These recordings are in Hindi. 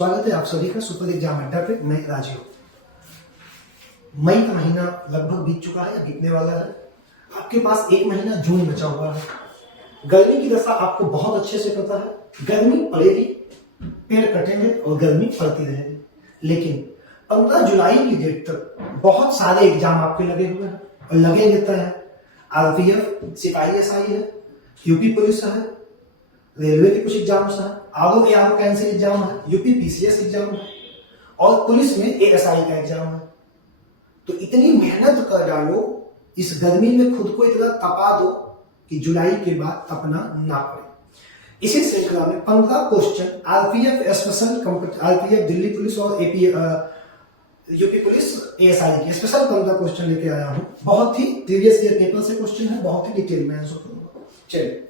स्वागत है आप सभी का सुपर एग्जाम अड्डा पे। मैं राजीव। मई का महीना लगभग बीत चुका है या बीतने वाला है। आपके पास एक महीना जून बचा हुआ है। गर्मी की दशा आपको बहुत अच्छे से पता है। गर्मी पड़ेगी, पेड़ कटेंगे और गर्मी पड़ती रहेगी। लेकिन 15 जुलाई की डेट तक बहुत सारे एग्जाम आपके लगे हुए हैं और लगेंगे तय है। आरपीएफ, सिपाही एसआई है, यूपी पुलिस है, रेलवे के कुछ एग्जाम्स हैं, आरओ के आरओ कैंसिल एग्जाम है, यूपी पीसीएस एग्जाम है और पुलिस में एएसआई का एग्जाम है। तो इतनी मेहनत कर डालो, इस गर्मी में खुद को इतना तपा दो कि जुलाई के बाद तपना ना पड़े। इसी श्रृंखला में 15 question RPF special RPF Delhi police और एपी यूपी पुलिस एएसआई के स्पेशल 15 क्वेश्चन लेके आया हूं। बहुत ही प्रीवियस ईयर पेपर से क्वेश्चन है, बहुत ही डिटेल में आंसर करूंगा। चलिए,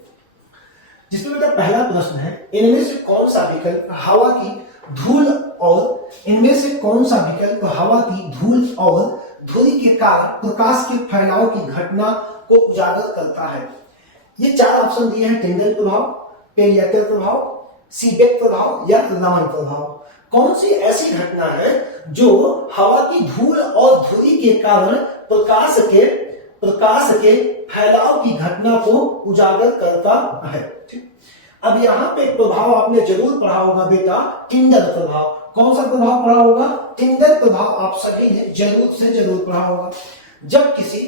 जिसमें मेरा पहला प्रश्न है, इनमें से कौन सा विकल्प हवा की धूल और धुरी के कारण प्रकाश के फैलाव की घटना को उजागर करता है। ये चार ऑप्शन दिए हैं: टिंडल प्रभाव, पेरिएटर प्रभाव, सीबेक प्रभाव या रमन प्रभाव। कौन सी ऐसी घटना है जो हवा की धूल और धुरी के कारण प्रकाश के फैलाव की घटना को उजागर करता है? ठीक। अब यहाँ पे प्रभाव आपने जरूर पढ़ा होगा बेटा, टिंडल प्रभाव। कौन सा प्रभाव पढ़ा होगा? टिंडल प्रभाव आप सभी ने जरूर पढ़ा होगा। जब किसी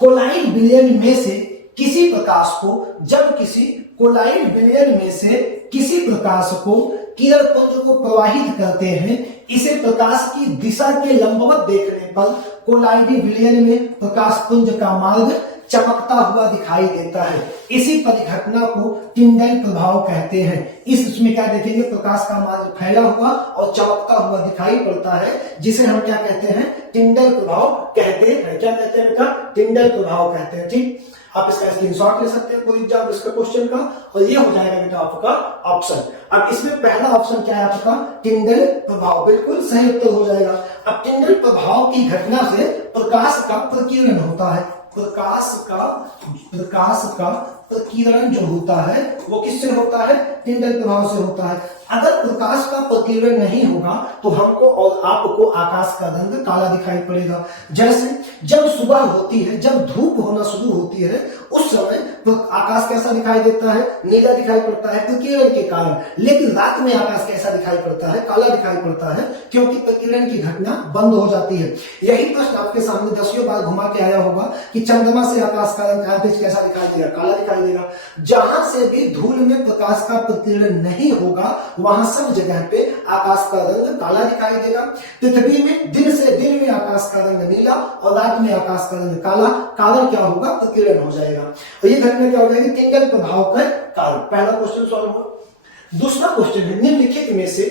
कोलाइड विलयन में से किसी प्रकाश को किरण पुंज को प्रवाहित करते हैं, इसे प्रकाश की दिशा के लंबवत देखने पर कोलाइडी विलयन में प्रकाश पुंज का मार्ग चमकता हुआ दिखाई देता है। इसी परिघटना को टिंडल प्रभाव कहते हैं। इसमें क्या देखेंगे? प्रकाश का मार्ग फैला हुआ और चमकता हुआ दिखाई पड़ता है, जिसे हम क्या कहते हैं? टिंडल प्रभाव कहते हैं। क्या कहते हैं बेटा? टिंडल प्रभाव कहते हैं। ठीक, आप इसका स्क्रीनशॉट ले सकते हैं कोई एग्जाम इसका क्वेश्चन का, और ये हो जाएगा बेटा आपका ऑप्शन। अब इसमें पहला ऑप्शन क्या है आपका? टिंडल प्रभाव। बिल्कुल सही उत्तर हो जाएगा। अब टिंडल प्रभाव की घटना से प्रकाश का प्रकीर्णन होता है। प्रकाश का प्रकीर्णन जो होता है वो किससे होता है? टिंडल प्रभाव से होता है। अगर प्रकाश का प्रकीर्णन नहीं होगा तो हमको और आपको आकाश का रंग काला दिखाई पड़ेगा। जैसे जब सुबह होती है, जब धूप होना शुरू होती है, उस समय तो आकाश कैसा दिखाई देता है? नीला दिखाई पड़ता है प्रकीर्णन के कारण। लेकिन रात में आकाश कैसा दिखाई पड़ता है? काला दिखाई पड़ता है, क्योंकि प्रकीर्णन की घटना बंद हो जाती है। यही प्रश्न आपके सामने 10 बार घुमा के आया होगा कि चंद्रमा से आकाश का रंग कैसा दिखाई देगा? काला दिखाई देगा। जहां से भी धूल में प्रकाश का प्रकीर्णन नहीं होगा, वहां सब जगह पे आकाश का रंग काला दिखाई देगा। पृथ्वी में दिन से दिन में आकाश का रंग नीला और रात में आकाश का रंग काला। कारण क्या होगा? प्रकीर्णन हो जाएगा। और ये घटना क्या हो जाएगी? टिंडल प्रभाव का कारण। पहला क्वेश्चन सॉल्व हुआ। दूसरा क्वेश्चन है, निम्नलिखित में से,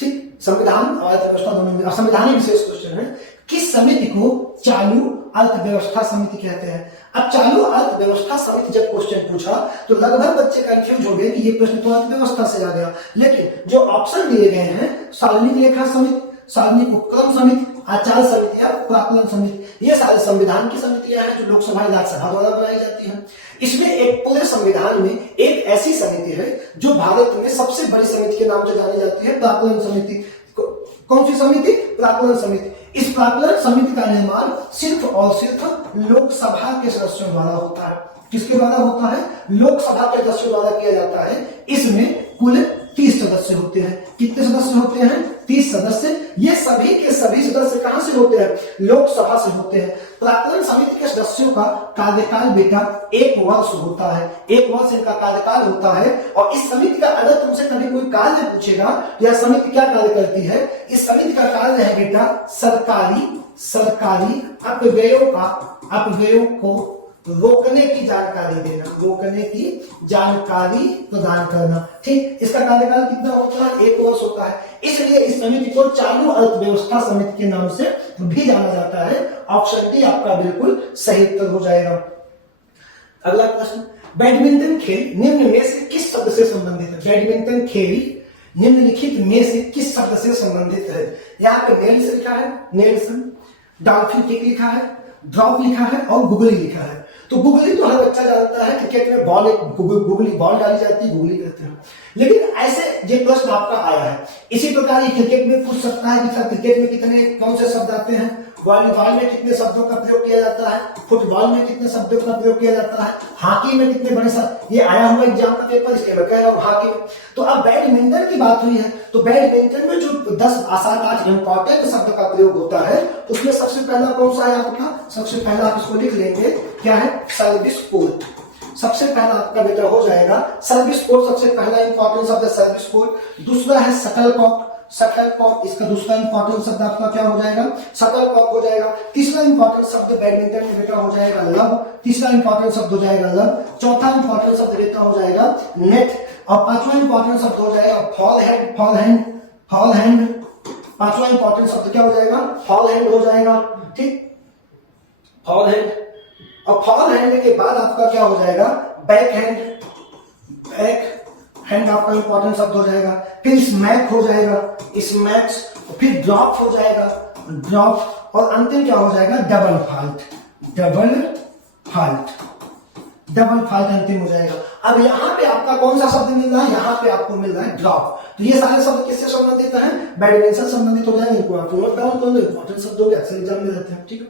ठीक, संविधान और अर्थव्यवस्था दोनों में संवैधानिक विशेष क्वेश्चन है, किस समिति को चालू अर्थव्यवस्था समिति कहते हैं? अब चालू अर्थव्यवस्था समिति जब क्वेश्चन पूछा तो लगभग बच्चे कंफ्यूज हो गए कि ये प्रश्न तो अर्थव्यवस्था से आ गया। लेकिन जो ऑप्शन दिए गए हैं, सार्वजनिक लेखा समिति, सार्वजनिक उपक्रम समिति, आचार समिति या प्राक्कलन समिति, ये सारे संविधान की समितियां हैं जो लोकसभा राज्यसभा द्वारा बनाई जाती हैं। इसमें एक पूरे संविधान में एक ऐसी समिति है जो भारत में सबसे बड़ी समिति के नाम से जानी जाती है, प्राक्कलन समिति। कौन सी समिति? प्राक्कलन समिति। इस प्राक्कलन समिति का निर्माण सिर्फ और सिर्फ लोकसभा के सदस्यों द्वारा होता है। किसके द्वारा होता है? लोकसभा के सदस्यों द्वारा किया जाता है। इसमें कुल 30 सदस्य होते हैं। कितने सदस्य होते हैं? 30 सदस्य। ये सभी के सभी सदस्य कहां से होते हैं? लोकसभा से होते हैं। प्राक्कलन समिति के सदस्यों का कार्यकाल बेटा 1 वर्ष होता है। 1 वर्ष इनका कार्यकाल होता है। और इस समिति का अगर तुमसे कभी कोई कार्य पूछेगा, यह समिति क्या कार्य करती है? इस समिति का कार्य है बेटा सरकारी अपव्ययों को रोकने की जानकारी प्रदान करना। ठीक, इसका कार्यकाल कितना होता है? 1 वर्ष होता है। इसलिए इस समिति को चालू अर्थव्यवस्था समिति के नाम से भी जाना जाता है। ऑप्शन डी आपका बिल्कुल सही उत्तर हो जाएगा। अगला प्रश्न, बैडमिंटन खेल निम्न में से किस शब्द से संबंधित है? बैडमिंटन खेल निम्नलिखित में से किस शब्द से संबंधित है? यहाँ पे नेल्स लिखा है, नेल्सन, डॉल्फिन किक लिखा है, ड्रॉप लिखा है और गुगली लिखा है। तो गुगली तो हर बच्चा जानता है, क्रिकेट में बॉल एक गुगली बॉल डाली जाती है, गुगली कहते हैं। लेकिन ऐसे ये प्रश्न आपका आया है, इसी प्रकार ये क्रिकेट में पूछ सकता है कि क्रिकेट में कितने कौन से शब्द आते हैं, वॉलीबॉल में कितने शब्दों का प्रयोग किया जाता है, फुटबॉल में कितने शब्दों का प्रयोग किया जाता है, हॉकी में कितने बड़े शब्द, ये आया हुआ एग्जाम का पेपर, इसके मैं कह रहा हूँ हॉकी में। तो अब बैडमिंटन की बात हुई है, तो बैडमिंटन में जो 10 7 8 इंपॉर्टेंट शब्द का प्रयोग होता है, उसमें सबसे पहला कौन सा है आपका, सबसे पहला आप इसको लिख लेंगे, क्या है, सर्विस कोर्ट। सबसे पहला आपका बेटा हो जाएगा सर्विस कोर्ट, सबसे पहला इंपॉर्टेंट शब्द है सर्विस कोर्ट। दूसरा है शटलकॉक, शटलकॉक इसका दूसरा इंपॉर्टेंट शब्द आपका क्या हो जाएगा, शटलकॉक हो जाएगा। तीसरा इंपॉर्टेंट शब्द बैडमिंटन में बेटा हो जाएगा लव, तीसरा इंपॉर्टेंट शब्द हो जाएगा लव। चौथा इंपॉर्टेंट शब्द बेटा हो जाएगा नेट, और पांचवा इंपॉर्टेंट शब्द हो जाएगा fall hand, fall hand, fall hand. पांचवा इंपॉर्टेंट शब्द क्या हो जाएगा, फॉल हैंड हो जाएगा, ठीक, फॉल हैंड। और फॉल हैंड के बाद आपका क्या हो जाएगा, बैक हैंड, बैक हैंड आपका इंपॉर्टेंट शब्द हो जाएगा। फिर स्मैक हो जाएगा, स्मैक्स, फिर ड्रॉप हो जाएगा, ड्रॉप, और अंतिम क्या हो जाएगा, double fault, double fault, double fault अंतिम हो जाएगा। अब यहाँ पे आपका कौन सा शब्द मिल रहा है, यहाँ पे आपको मिल रहा है ड्रॉप। तो ये सारे शब्द किससे संबंधित है, बैडमिंटन से संबंधित हो जाएंगे, इनको आप नोट डाउन कर लो, इंपॉर्टेंट शब्द हो गए, अक्सर एग्जाम में रहते हैं, ठीक है।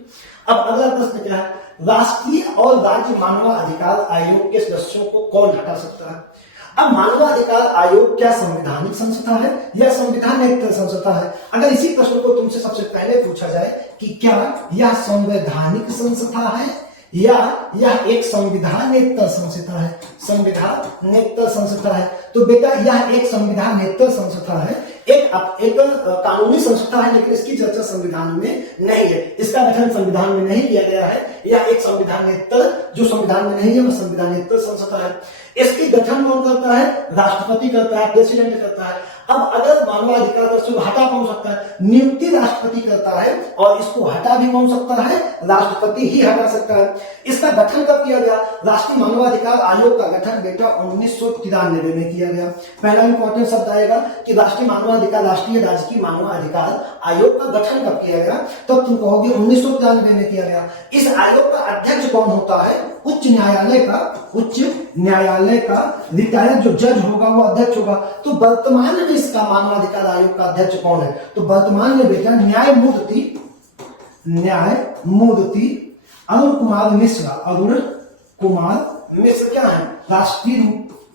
अब अगला प्रश्न क्या है, राष्ट्रीय और राज्य मानवाधिकार आयोग के सदस्यों को कौन हटा सकता है। अब मानवाधिकार आयोग क्या संवैधानिक संस्था है या संविधानेतर संस्था है। अगर इसी प्रश्न को तुमसे सबसे पहले पूछा जाए कि क्या यह संवैधानिक संस्था है या यह एक संविधानेतर संस्था है, संविधानेतर संस्था है, तो बेटा यह एक संविधानेतर संस्था है, एक कानूनी संस्था है, लेकिन इसकी चर्चा संविधान में नहीं है, इसका गठन संविधान में नहीं किया गया है। यह एक संविधानेतर, जो संविधान में नहीं है वह संविधानेतर संस्था है। इसकी गठन कौन करता है, राष्ट्रपति करता है, प्रेसिडेंट करता है। अब अगर मानवाधिकार को हटा कौन सकता है, नियुक्ति राष्ट्रपति करता है, और इसको हटा भी कौन सकता है, राष्ट्रपति ही हटा सकता है। इसका गठन कब किया गया, राष्ट्रीय मानवाधिकार आयोग का गठन बेटा 1993 में किया गया। पहला इंपॉर्टेंट शब्द आएगा कि राष्ट्रीय मानवाधिकार, राष्ट्रीय राजकीय मानवाधिकार आयोग का गठन कब किया गया, तब तुम कहोगे 1993 में किया गया। इस आयोग का अध्यक्ष कौन होता है, उच्च न्यायालय का रिटायर्ड जो जज होगा वो अध्यक्ष होगा। तो वर्तमान में इसका मानवाधिकार आयोग का अध्यक्ष कौन है, तो वर्तमान में बेटा न्यायमूर्ति अरुण कुमार मिश्रा, अरुण कुमार मिश्र क्या है, राष्ट्रीय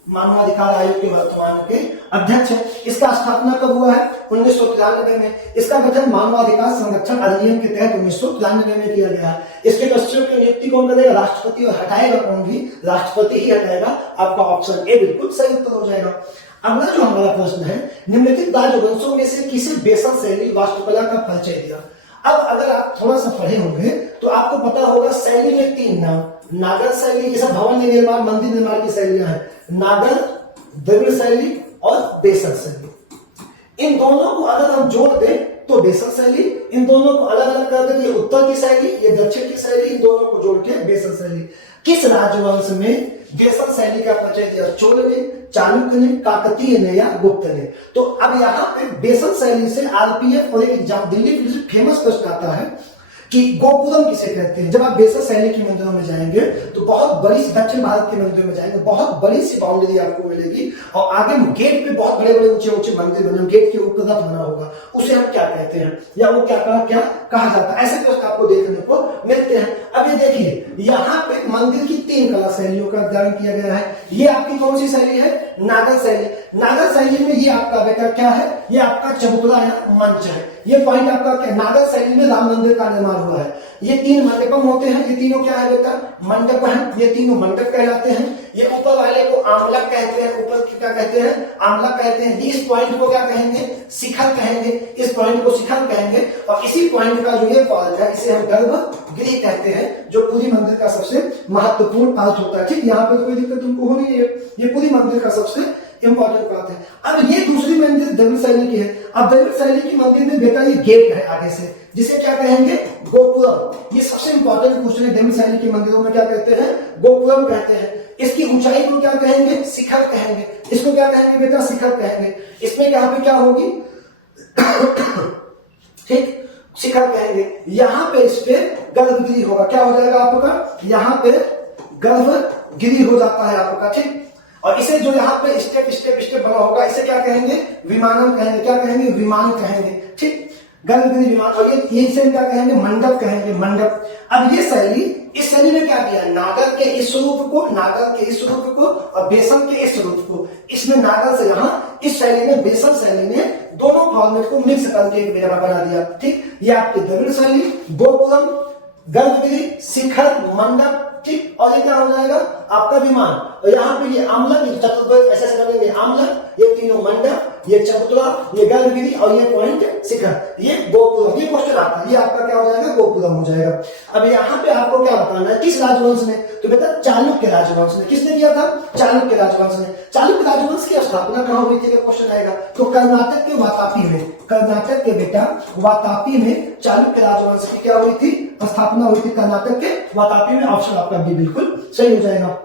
मानवाधिकार आयोग के वर्तमान के अध्यक्ष है। इसका स्थापना कब हुआ है, 1993 में। इसका गठन मानवाधिकार संरक्षण अधिनियम के तहत 1993 में किया गया है। इसके सदस्यों की नियुक्ति कौन करेगा, राष्ट्रपति, और हटाएगा कौन भी, राष्ट्रपति ही हटाएगा। आपका ऑप्शन ए बिल्कुल सही उत्तर हो जाएगा। अगला जो हमारा प्रश्न है, निम्नलिखित राजवंशों में से किसे बेसन शैली वास्तुकला का परिचय दिया। अब अगर आप थोड़ा सा पढ़े होंगे तो आपको पता होगा शैली में 3 नाम, नागर शैली, ये सब भवन निर्माण, मंदिर निर्माण की शैलियां हैं, नागर, द्रविड़ शैली और बेसन शैली। इन दोनों को अगर हम जोड़ दें तो बेसन शैली, इन दोनों को अलग अलग कर दें, ये उत्तर की शैली, ये दक्षिण की शैली, इन दोनों को जोड़ के बेसन शैली। किस राजवंश में बेसन शैली का परिचय दिया, चोल ने, चालुक्य ने, काकतीय ने या गुप्त ने। तो अब यहाँ पे बेसन शैली से आरपीएफ और एक एग्जाम दिल्ली पुलिस फेमस प्रश्न आता है कि गोपुरम किसे कहते हैं। जब आप बेसन शैली के मंदिरों में जाएंगे तो बहुत बड़ी, दक्षिण भारत के मंदिरों में जाएंगे, बहुत बड़ी सी बाउंड्री आपको मिलेगी, और आगे गेट पे बहुत बड़े बड़े ऊंचे ऊंचे मंदिर बने, गेट के ऊपर रथ बना होगा, उसे हम क्या कहते हैं, या वो क्या कहा जाता है। ऐसे प्रश्न आपको देखने को मिलते हैं। अब ये देखिए, यहाँ पे मंदिर की 3 कला शैलियों का अध्ययन किया गया है। ये आपकी कौन सी शैली है, नागर शैली। नागर शैली में ये आपका बेटा क्या है, ये आपका चबूतरा या मंच है। ये पॉइंट आपका क्या, नागर शैली में राम मंदिर का निर्माण हुआ है। ये 3 मंडपम होते हैं, ये तीनों क्या है बेटा, मंडप है, ये तीनों मंडप कहलाते हैं। ये ऊपर वाले को आमलक कहते हैं, ऊपर क्या कहते हैं, आमलक कहते हैं। इस पॉइंट को क्या कहेंगे, शिखर कहेंगे, इस पॉइंट को शिखर कहेंगे। और इसी पॉइंट का जो ये पार्ट है, इसे हम गर्भगृह कहते हैं, जो पूरी मंदिर का सबसे महत्वपूर्ण पार्ट होता है। ठीक, यहाँ पे तो कोई दिक्कत तुमको हो नहीं है, ये पूरी मंदिर का सबसे इंपॉर्टेंट बात है। अब ये दूसरी मंदिर द्रविड़ शैली की है। अब द्रविड़ शैली की मंदिर में बेटा ये गेट है आगे से, जिसे क्या कहेंगे, गोपुरम। ये सबसे इंपॉर्टेंट क्वेश्चन है, द्रविड़ शैली के मंदिरों में क्या कहते हैं, गोपुरम कहते हैं। इसकी ऊंचाई को क्या कहेंगे, शिखर कहेंगे। इसको क्या कहेंगे बेटा, शिखर कहेंगे। इसमें यहाँ पे क्या होगी ठीक, शिखर कहेंगे। यहाँ पे इस पे गर्भगृह होगा, क्या हो जाएगा आपका, यहाँ पे गर्भगिरि हो जाता है आपका, ठीक। और इसे जो यहाँ पे स्टेप स्टेप स्टेप बना होगा इसे क्या कहेंगे, विमानन कहेंगे, क्या कहेंगे, विमान कहेंगे, ठीक। गर्भगिरि विमान, और ये इसे क्या कहेंगे, मंडप कहेंगे, मंडप। अब ये शैली, इस शैली में क्या किया, नागर के इस रूप को, नागर के इस रूप को और बेसन के इस रूप को, इसमें नागर से यहाँ इस शैली में, बेसन शैली में दोनों फॉर्मेट को मिक्स करके एक विधा बना दिया, ठीक। ये आपकी द्रविड़ शैली, गोपुरम, गर्भगिरि, शिखर, मंडप, ठीक। और ये क्या हो जाएगा आपका विमान। और यहाँ पे ये आमलक, ये चतुर्भुज ऐसे करेंगे, आमलक, ये तीनों मंडप, ये चबूतरा, ये गर्भगिरि और ये पॉइंट शिखर, ये गोपुरम। ये क्वेश्चन आता है, ये आपका क्या हो जाएगा, गोपुरम हो जाएगा। अब यहाँ पे आपको क्या बताना है, किस राजवंश ने, तो बेटा चालुक्य राजवंश ने। किसने किया था, चालुक्य राजवंश ने। चालुक्य राजवंश की स्थापना कहाँ हुई थी, क्वेश्चन आएगा। तो कर्नाटक के वातापी में, कर्नाटक के बेटा वातापी में चालुक्य राजवंश की क्या हुई थी, स्थापना हुई थी, कर्नाटक के वातापी में। ऑप्शन आपका भी बिल्कुल सही हो जाएगा,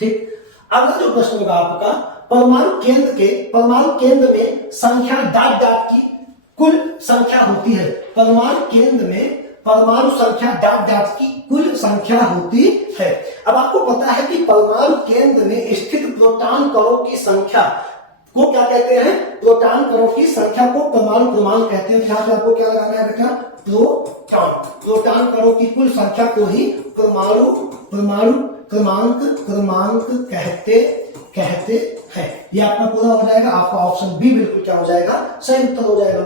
ठीक। अगला जो प्रश्न होगा आपका, परमाणु केंद्र में संख्या डॉट डॉट की कुल संख्या होती है। परमाणु केंद्र में परमाणु संख्या डॉट डॉट की कुल संख्या होती है। अब आपको पता है कि परमाणु केंद्र में स्थित प्रोटॉन कणों की संख्या को क्या कहते हैं, प्रोटॉन कणों की संख्या को परमाणु क्रमांक कहते हैं। यहाँ पे आपको क्या लगाना है बेटा, प्रोटॉन कणों की कुल संख्या को ही परमाणु क्रमांक कहते हैं। ये आपका पूरा हो जाएगा, आपका ऑप्शन बी बिल्कुल क्या हो जाएगा, सही उत्तर हो जाएगा।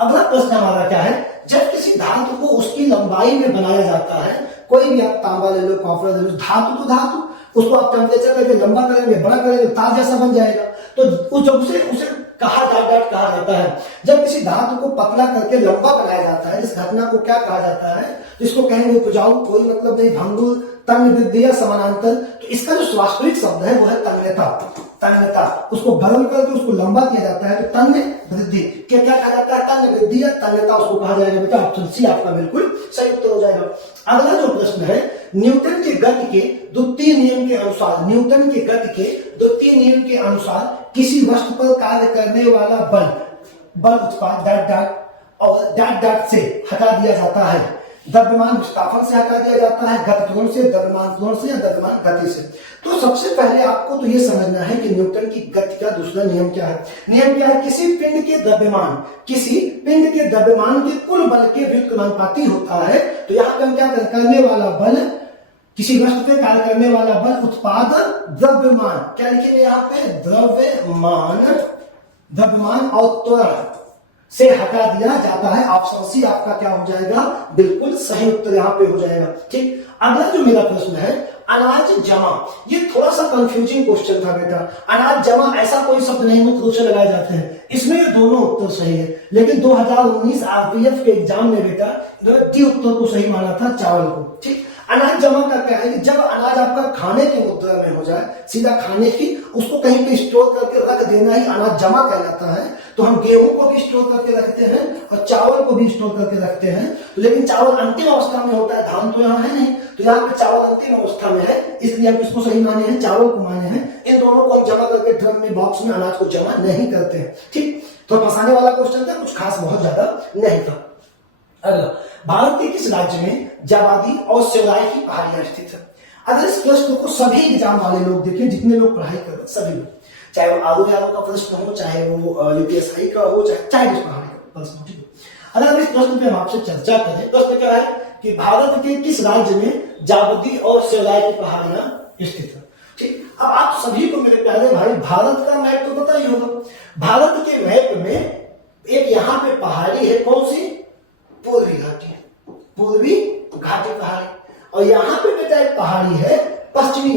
अगला प्रश्न हमारा क्या है, जब किसी धातु को उसकी लंबाई में बनाया जाता है, कोई भी आप तांबा ले लो, कॉपर ले लो, धातु तो धातु, उसको आप टेम्परेचर करके लंबा करेंगे, बड़ा करेंगे, तार जैसा बन जाएगा। तो जब उसे कहा जाता है। जब किसी धातु को पतला करके लंबा बनाया जाता है, इस घटना को क्या कहा जाता है, इसको कहेंगे उपजाऊ, कोई मतलब नहीं, भंगुर, तन्य वृद्धि या समानांतर। तो इसका जो वास्तविक शब्द है वो है तन्यता। उसको गर्म करके उसको लंबा किया जाता है, तो तन्य वृद्धि क्या कहा जाता है, तन्य वृद्धि या तन्यता उसको कहा जाएगा। बेटा ऑप्शन सी आपका बिल्कुल सही उत्तर हो जाएगा। अगला जो प्रश्न है, न्यूटन के गति के द्वितीय नियम के अनुसार किसी वस्तु पर कार्य करने वाला बल उत्पाद डॉट डॉट से हटा दिया जाता है। द्रव्यमान विस्थापन से हटा दिया जाता है, गति त्वरण से, द्रव्यमान त्वरण से या द्रव्यमान गति से। तो सबसे पहले आपको तो ये समझना है कि न्यूटन की गति का दूसरा नियम क्या है। नियम क्या है, किसी पिंड के द्रव्यमान के कुल बल के व्युत्क्रमानुपाती होता है। तो यहाँ पे हम क्या करने वाला बल, किसी वस्तु पे कार्य करने वाला बल उत्पाद द्रव्यमान, क्या लिखेंगे यहाँ पे, द्रव्यमान और त्वरण से हटा दिया जाता है। ऑप्शन सी आपका क्या हो जाएगा, बिल्कुल सही उत्तर यहाँ पे हो जाएगा, ठीक। अगला जो मेरा प्रश्न है, अनाज जमा, ये थोड़ा सा कंफ्यूजिंग क्वेश्चन था बेटा। अनाज जमा ऐसा कोई शब्द नहीं मुख्य रूप से लगाए जाते हैं, इसमें ये दोनों उत्तर सही है। लेकिन 2019 आरपीएफ के एग्जाम में बेटा इन्होंने डी उत्तर को सही माना था, चावल को, ठीक। अनाज जमा का क्या है कि जब अनाज आपका खाने की मुद्रा में हो जाए, सीधा खाने की, उसको कहीं पे स्टोर करके रख देना ही अनाज जमा कहलाता है। तो हम गेहूं को भी स्टोर करके रखते हैं और चावल को भी स्टोर करके रखते हैं, लेकिन चावल अंतिम अवस्था में होता है, धान तो यहाँ है नहीं। तो यहाँ पे चावल अंतिम अवस्था में है, इसलिए हम किसको सही माने हैं, चावल को माने हैं। इन दोनों को हम जमा करके ड्रम में, बॉक्स में अनाज को जमा नहीं करते हैं, ठीक। तो फंसाने वाला क्वेश्चन था, कुछ खास बहुत ज्यादा नहीं था। अगला, भारत के किस राज्य में जाबादी और सेवराई की पहाड़ियां स्थित है। अगर इस प्रश्न को सभी एग्जाम वाले लोग देखें, जितने लोग पढ़ाई कर रहे, सभी लोग, चाहे वो आलू यादव का प्रश्न हो, चाहे वो यूपीएसआई का हो, चाहे जिस पहाड़ी का प्रश्न हो, ठीक है। अगर इस प्रश्न पे हम आपसे चर्चा करें, प्रश्न क्या है कि भारत के किस राज्य में जाबादी और सेवराई की पहाड़ियां स्थित है, ठीक। अब आप सभी को मेरे प्यारे भाई भारत का मैप तो पता ही होगा। भारत के मैप में एक यहाँ पे पहाड़ी है, कौन सी, पूर्वी घाटी पहाड़ी, और यहाँ पे बेटा एक पहाड़ी है पश्चिमी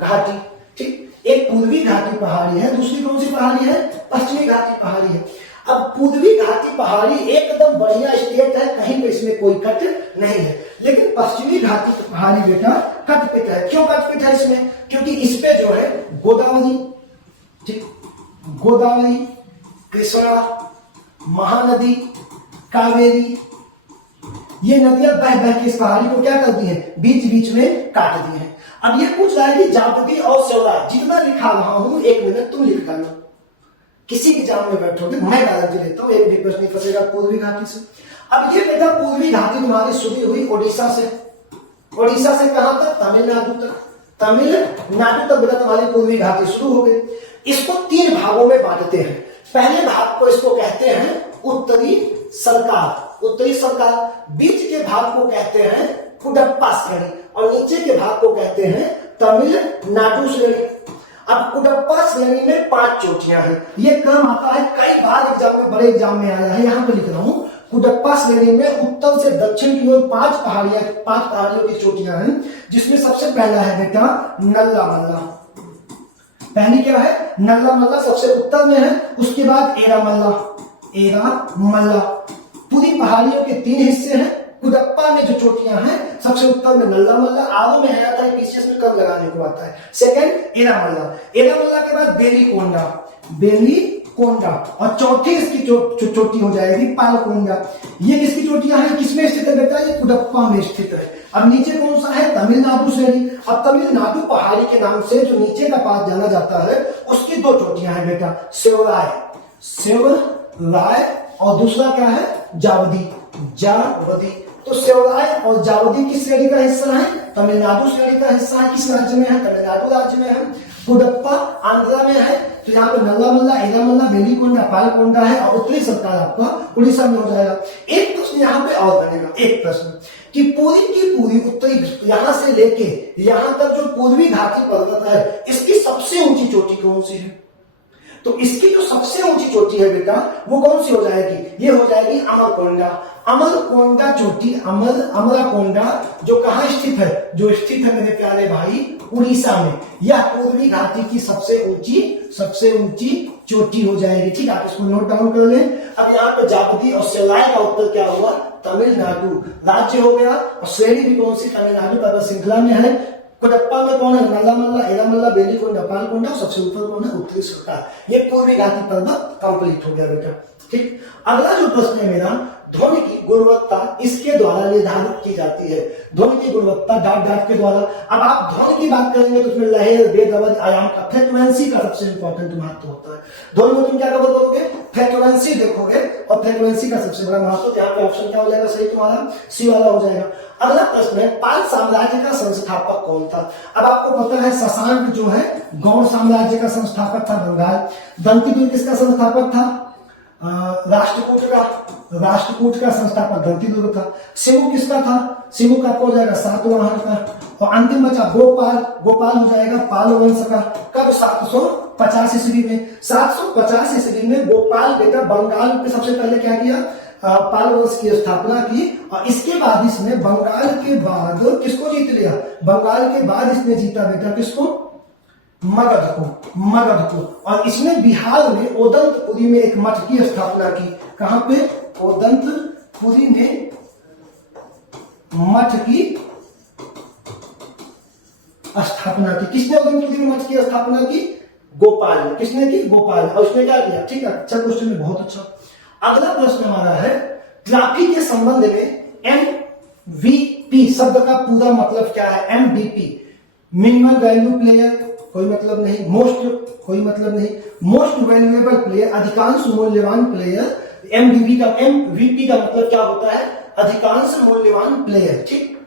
घाटी, ठीक। एक पूर्वी घाटी पहाड़ी है, दूसरी कौन सी पहाड़ी है, पश्चिमी घाटी पहाड़ी है। अब पूर्वी घाटी पहाड़ी एकदम बढ़िया स्टेट है, कहीं पे इसमें कोई कट नहीं है। लेकिन पश्चिमी घाटी पहाड़ी बेटा कटपिट है। क्यों कटपिट है इसमें, क्योंकि इस पे जो है गोदावरी, ठीक, गोदावरी, कृष्णा, महानदी, कावेरी, ये नदियां बह के इस पहाड़ी को क्या कर दी है, बीच बीच में काट दी है। अब ये पूछ रहा है कि जाबादी और सेवराई, जितना लिखा रहा हूं 1 मिनट तुम लिख करना, किसी एग्जाम में बैठोगे मैं गारंटी देता हूं एक भी प्रश्न फंसेगा पूर्वी घाटी से। अब ये बेटा पूर्वी घाटी तुम्हारी शुरू हुई ओडिशा से, उड़ीसा से कहां तक? तमिलनाडु तक। तमिलनाडु तक बेटा तुम्हारी पूर्वी घाटी शुरू हो गई। इसको 3 भागों में बांटते हैं। पहले भाग को इसको कहते हैं उत्तरी सरकार, उत्तरी सरकार। बीच के भाग को कहते हैं कुडप्पा श्रेणी और नीचे के भाग को कहते हैं तमिलनाडु श्रेणी। अब कुडप्पा श्रेणी में 5 चोटियां हैं। ये क्रम आता है कई बार एग्जाम में, बड़े एग्जाम में आया है, यहां पे लिख रहा हूं। कुडप्पा श्रेणी में उत्तर से दक्षिण की ओर 5 पहाड़ियों की चोटियां हैं, जिसमें सबसे पहला है बेटा नल्ला मल्ला। पहली क्या है? नल्ला मल्ला सबसे उत्तर में है। उसके बाद एरामल्ला, एरामल्ला। पूरी पहाड़ियों के 3 हिस्से हैं। कुडप्पा में जो चोटियां हैं सबसे उत्तर में नल्ला मल्ला, आगे में है आता है, पीछे में कम लगाने को आता है। सेकंड एरामल्ला, एरामल्ला के बाद बेलीकोंडा, बेलीकोंडा और चौथी इसकी चोटी हो जाएगी पालकोंडा। ये किसकी चोटियां हैं? किसमें स्थित है बेटा? ये कुडप्पा में स्थित है। अब नीचे कौन सा है? तमिलनाडु श्रेणी। अब तमिलनाडु पहाड़ी के नाम से जो नीचे का पास जाना जाता है उसकी 2 चोटियां हैं बेटा, शिवराय, शिवराय और दूसरा क्या है? जावदी, जावदी। तो शिवराय और जावदी किस श्रेणी का हिस्सा है? तमिलनाडु श्रेणी का हिस्सा है। किस राज्य में है? तमिलनाडु राज्य में है। कुडप्पा आंध्रा में है। तो यहाँ पे नल्ला मल्ला, एरामल्ला, बेलीकोंडा, पालकोंडा है और उत्तरी सरकार आपका उड़ीसा में हो जाएगा। एक प्रश्न यहाँ पे और बनेगा, एक प्रश्न कि पूरी की पूरी उत्तरी यहां से लेके यहां तक जो पूर्वी घाटी पर्वत है, इसकी सबसे ऊंची चोटी कौन सी है? तो इसकी जो सबसे ऊंची चोटी है बेटा वो कौन सी हो जाएगी? ये हो जाएगी अमरकोंडा। अमरकोंडा चोटी, अमरकोंडा जो कहां स्थित है? जो स्थित है मेरे प्यारे भाई उड़ीसा में। यह पूर्वी घाटी की सबसे ऊंची चोटी हो जाएगी। ठीक है, आप इसको नोट डाउन कर लें। अब यहाँ पे जावदी और शिवराय का उत्तर क्या हुआ? तमिलनाडु राज्य हो गया। और श्रेणी भी कौन सी? तमिलनाडु पर्वत श्रृंखला में है। कुडप्पा में कौन है? नल्ला मल्ला, एरामल्ला, बेलीकोंडा, पालकोंडा। सबसे ऊपर कौन है? उत्तरी सरकार। ये पूर्वी घाटी पर्वत कंप्लीट हो गया बेटा। ठीक, अगला जो प्रश्न है मेरा, ध्वनि की गुणवत्ता इसके द्वारा निर्धारित की जाती है। ध्वनि की गुणवत्ता डाट के द्वारा। अब आप ध्वनि की बात करेंगे तो उसमें लहर, वेग, अवधि, आयाम का, फ्रीक्वेंसी का सबसे इंपॉर्टेंट महत्व होता है। ध्वनि में तुम क्या कवर करोगे? फ्रीक्वेंसी देखोगे और फ्रीक्वेंसी का सबसे बड़ा महत्व। यहाँ पे ऑप्शन क्या हो जाएगा? सही तुम्हारा सी वाला हो जाएगा। अगला प्रश्न है, पाल साम्राज्य का संस्थापक कौन था? अब आपको पता है शशांक जो है गौड़ साम्राज्य का संस्थापक था बंगाल। दंतीदुर्ग किसका संस्थापक था? राष्ट्रकूट का संस्थापक दंतीदुर्ग था। शिवू किसका था? शिवू का हो जाएगा सातवाहन का। और अंतिम बचा गोपाल, गोपाल हो जाएगा पाल वंश का। कब? 750 ईस्वी में। 750 ईस्वी में गोपाल बेटा बंगाल पे सबसे पहले क्या किया? पाल वंश की स्थापना की। और इसके बाद इसने बंगाल के बाद किसको जीत लिया? बंगाल के बाद इसने जीता बेटा किसको? मगध को। और इसने बिहार में ओदंतपुरी में एक मठ की स्थापना की। कहां पे? ओदंतपुरी में मठ की स्थापना की। किसने ओदंतपुरी में मठ की स्थापना की? गोपाल ने। किसने की? गोपाल। और उसने क्या किया? ठीक है, अच्छा क्वेश्चन है, बहुत अच्छा। अगला प्रश्न हमारा है, ट्रॉफी के संबंध में MVP शब्द का पूरा मतलब क्या है? MVP मिनिमम वैल्यू प्लेयर, कोई मतलब नहीं। मोस्ट, कोई मतलब नहीं। मोस्ट वैल्यूएबल प्लेयर, अधिकांश मूल्यवान प्लेयर। MVP का मतलब क्या होता है? अधिकांश मूल्यवान प्लेयर। ठीक,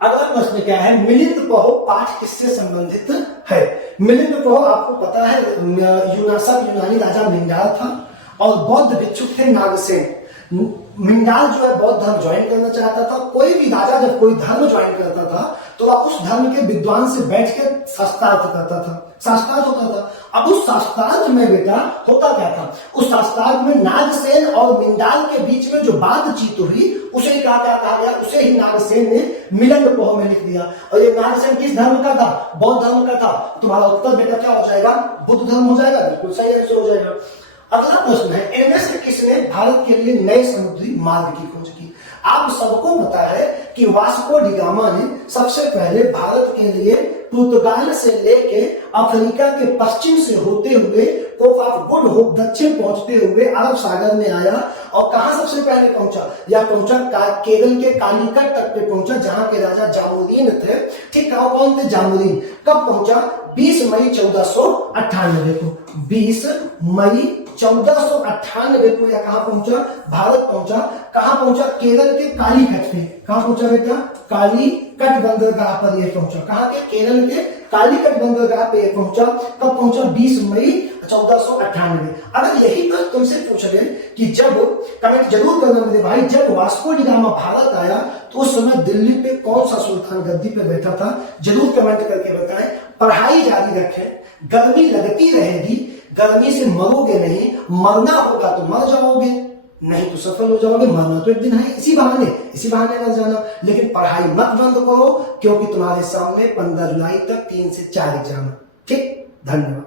अगला प्रश्न क्या है? मिलिंद पहो पाठ किससे संबंधित है? मिलिंद पहो आपको पता है यूनानी राजा मिंगाल था और बौद्ध भिक्षुक थे नागसेन। मिंगाल जो है बौद्ध धर्म ज्वाइन करना चाहता था। कोई भी राजा जब कोई धर्म ज्वाइन करता था तो वह उस धर्म के विद्वान से बैठ के शास्त्रार्थ करता था, शास्त्रार्थ होता था। अब उस शास्त्रार्थ में बेटा होता क्या था? उस शास्त्रार्थ में नागसेन और मिंगाल के बीच में जो बातचीत हुई उसे क्या कहा गया? उसे ही नागसेन ने मिलिंद पहो में लिख दिया। और ये नागसेन किस धर्म का था? बौद्ध धर्म का था। तुम्हारा उत्तर बेटा क्या हो जाएगा? बुद्ध धर्म हो जाएगा। बिल्कुल सही आंसर हो जाएगा। अगला प्रश्न है, इनमें से किसने भारत के लिए नए समुद्री मार्ग की खोज की? आप सबको पता है कि वास्को डी गामा ने सबसे पहले भारत के लिए पुर्तगाल से लेके अफ्रीका के पश्चिम से होते हुए कोप ऑफ गुड होप दक्षिण पहुंचते हुए अरब सागर में आया। और कहां सबसे पहले पहुंचा? यह पहुंचा केरल के कालीकट तक पे पहुंचा, जहां के राजा जामुरीन थे। ठीक, कौन थे? जामुरीन। कब पहुंचा? 20 मई 1498 को। 20 मई 1498 को यह कहां पहुंचा? भारत पहुंचा। कहां पहुंचा? केरल के कालीकट पे। कहां पहुंचा बेटा? काली कट बंदरगाह पर यह पहुंचा। कहां के? केरल के काली कट बंदरगाह पे यह पहुंचा। कब पहुंचा? 20 मई 1498। अगर यही बात तुमसे पूछ ले कि जब, कमेंट जरूर करना मेरे भाई, जब वास्को डी गामा भारत आया तो उस समय दिल्ली पे कौन सा सुल्तान गद्दी पे बैठा था? जरूर कमेंट करके बताएं। पढ़ाई जारी रखें, गर्मी लगती रहेगी, गर्मी से मरोगे नहीं, मरना होगा तो मर जाओगे, नहीं तो सफल हो जाओगे। मरना तो एक दिन है, इसी बहाने मर जाना, लेकिन पढ़ाई मत बंद करो, क्योंकि तुम्हारे सामने 15 जुलाई तक 3 से 4 एग्जाम। ठीक, धन्यवाद।